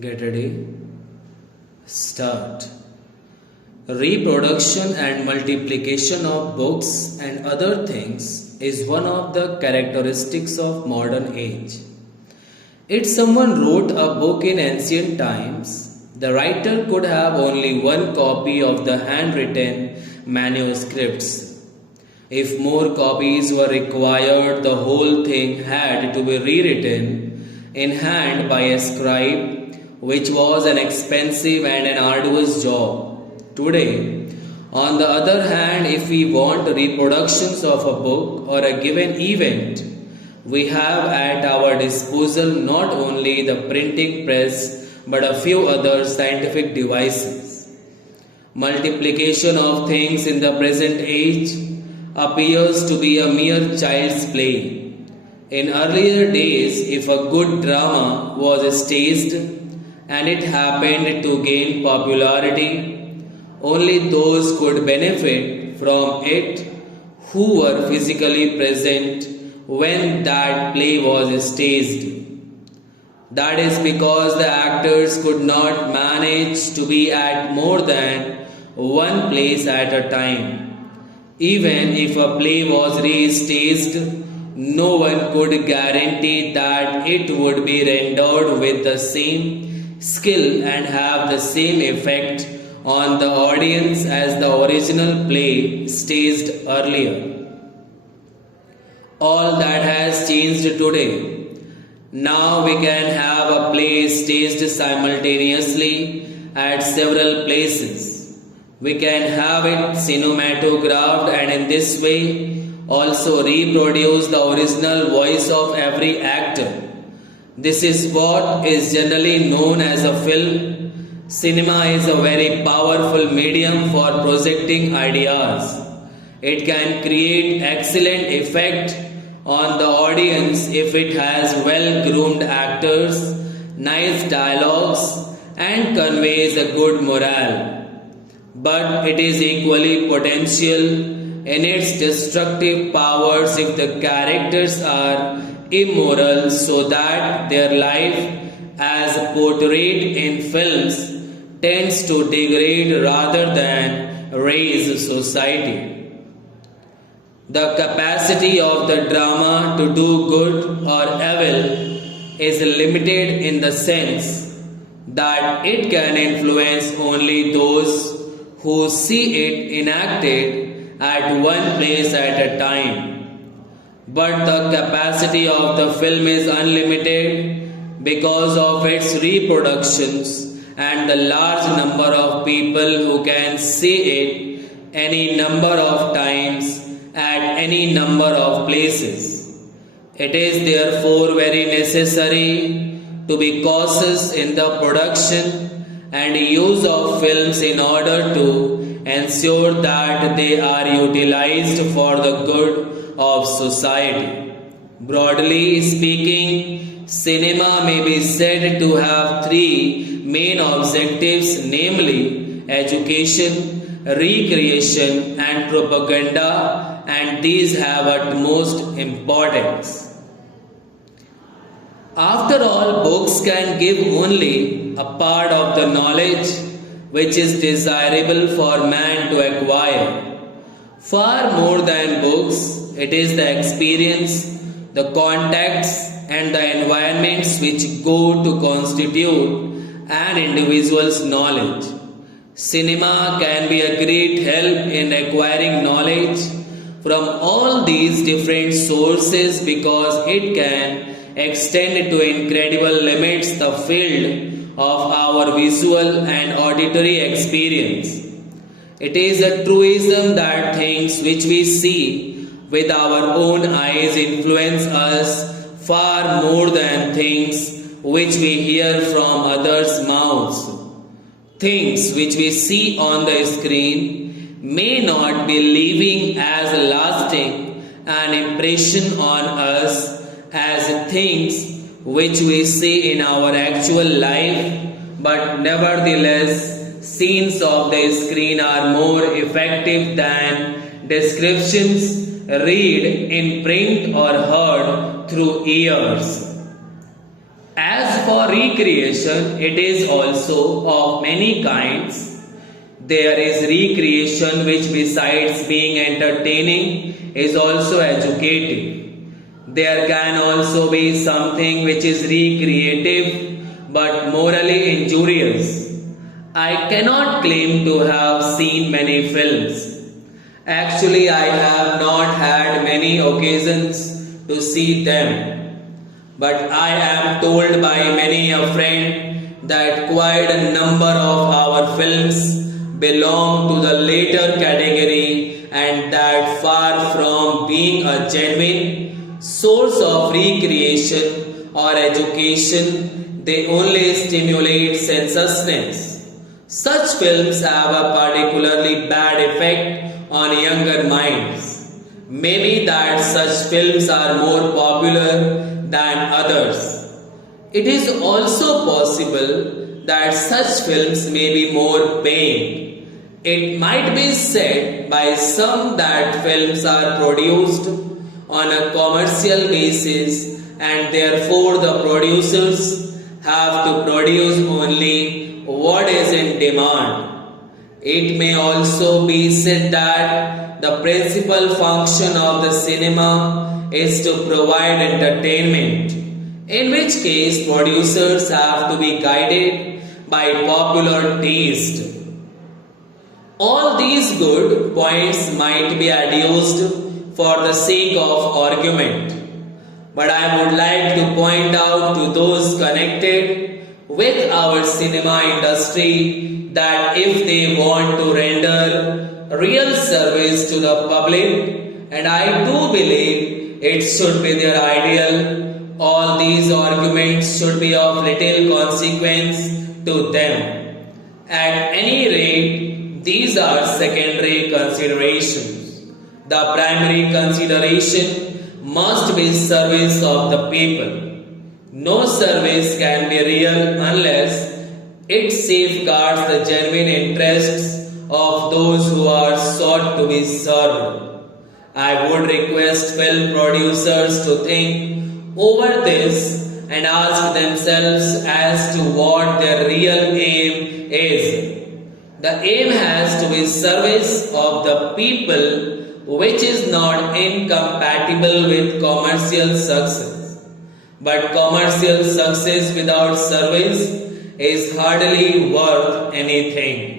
Get ready. Start. Reproduction and multiplication of books and other things is one of the characteristics of modern age. If someone wrote a book in ancient times, the writer could have only one copy of the handwritten manuscripts. If more copies were required, the whole thing had to be rewritten in hand by a scribe, which was an expensive and an arduous job. Today, on the other hand, if we want reproductions of a book or a given event, we have at our disposal not only the printing press but a few other scientific devices. Multiplication of things in the present age appears to be a mere child's play. In earlier days, if a good drama was staged and it happened to gain popularity, only those could benefit from it who were physically present when that play was staged. That is because the actors could not manage to be at more than one place at a time. Even if a play was restaged, no one could guarantee that it would be rendered with the same skill and have the same effect on the audience as the original play staged earlier. All that has changed today. Now we can have a play staged simultaneously at several places. We can have it cinematographed and in this way also reproduce the original voice of every actor. This is what is generally known as a film. Cinema is a very powerful medium for projecting ideas. It can create excellent effect on the audience if it has well-groomed actors, nice dialogues, and conveys a good morale. But it is equally potential in its destructive powers if the characters are immoral, so that their life as portrayed in films tends to degrade rather than raise society. The capacity of the drama to do good or evil is limited in the sense that it can influence only those who see it enacted at one place at a time. But the capacity of the film is unlimited because of its reproductions and the large number of people who can see it any number of times at any number of places. It is therefore very necessary to be cautious in the production and use of films in order to ensure that they are utilized for the good of society. Broadly speaking, cinema may be said to have three main objectives, namely education, recreation, and propaganda, and these have utmost importance. After all, books can give only a part of the knowledge which is desirable for man to acquire. Far more than books, it is the experience, the contacts, and the environments which go to constitute an individual's knowledge. Cinema can be a great help in acquiring knowledge from all these different sources because it can extend to incredible limits the field of our visual and auditory experience. It is a truism that things which we see with our own eyes influence us far more than things which we hear from others' mouths. Things which we see on the screen may not be leaving as lasting an impression on us as things which we see in our actual life, but nevertheless, scenes of the screen are more effective than descriptions read in print or heard through ears. As for recreation, it is also of many kinds. There is recreation which, besides being entertaining, is also educative. There can also be something which is recreative but morally injurious. I cannot claim to have seen many films. Actually, I have not had many occasions to see them. But I am told by many a friend that quite a number of our films belong to the later category, and that far from being a genuine source of recreation or education, they only stimulate sensuousness. Such films have a particularly bad effect on younger minds. Maybe that such films are more popular than others. It is also possible that such films may be more paying. It might be said by some that films are produced on a commercial basis, and therefore the producers have to produce only what is in demand. It may also be said that the principal function of the cinema is to provide entertainment, in which case producers have to be guided by popular taste. All these good points might be adduced for the sake of argument, but I would like to point out to those connected with our cinema industry that if they want to render real service to the public, and I do believe it should be their ideal, all these arguments should be of little consequence to them. At any rate, these are secondary considerations. The primary consideration must be service of the people. No service can be real unless it safeguards the genuine interests of those who are sought to be served. I would request film producers to think over this and ask themselves as to what their real aim is. The aim has to be service of the people, which is not incompatible with commercial success. But commercial success without service is hardly worth anything.